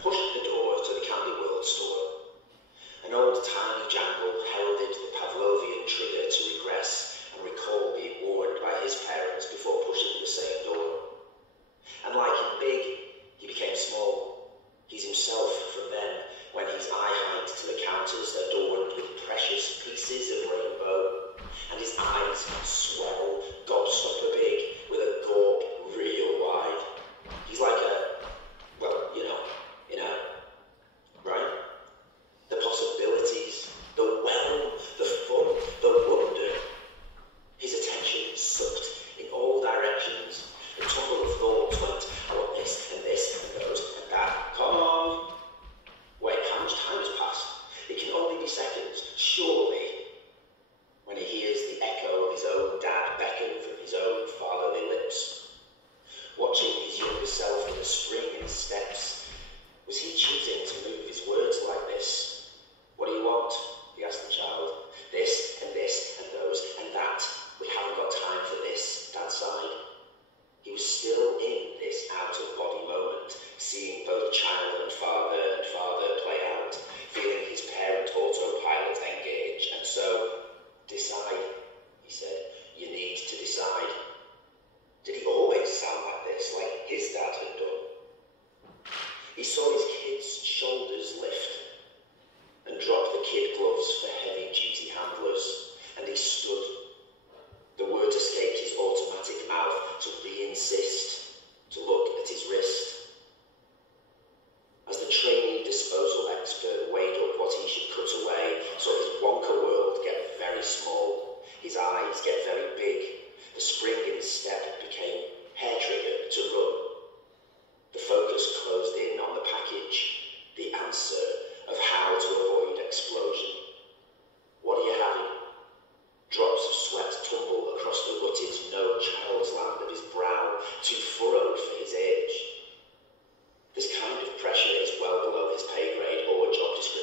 pushed the door to the Candy World store. An old tiny jangle heralded the Pavlovian trigger to regress and recall being warned by his parents before pushing the same door. And like him big, he became small. He's himself from then, when he's eye-height to the counters adorned with precious pieces of rainbow, and his eyes swell, gobstopper big, with a gawp real wide. He's like a, well, you know, right? The possibilities, the whelm, the fun, the wonder. His attention sucked in all directions. The tumble of thoughts went, I want this and those and that. Come on! Wait, how much time has passed? It can only be seconds, surely. When he hears the echo of his own dad beckon from his own fatherly lips. Watching his younger self in the spring in his steps, was he choosing to move his words like this? What do you want? He asked the child. This and those and that. We haven't got time for this, Dad sighed. He was still in this out-of-body moment, seeing both child and father play out, feeling his parent autopilot engage, and so, decide, he said. You need to decide. Did he always sound like this, like his dad had done? He saw his kid's shoulders lift and drop the kid gloves for heavy-duty handlers, and he stood. The words escaped his automatic mouth to re-insist, to look at his wrist. As the trainee disposal expert weighed up what he should cut away, saw his Wonka world get very small, his eyes get very big, the spring in his step became hair-triggered to run. The focus closed in on the package, the answer of how to avoid explosion. What are you having? Drops of sweat tumble across the rutted no child's land of his brow, too furrowed for his age. This kind of pressure is well below his pay grade or job description.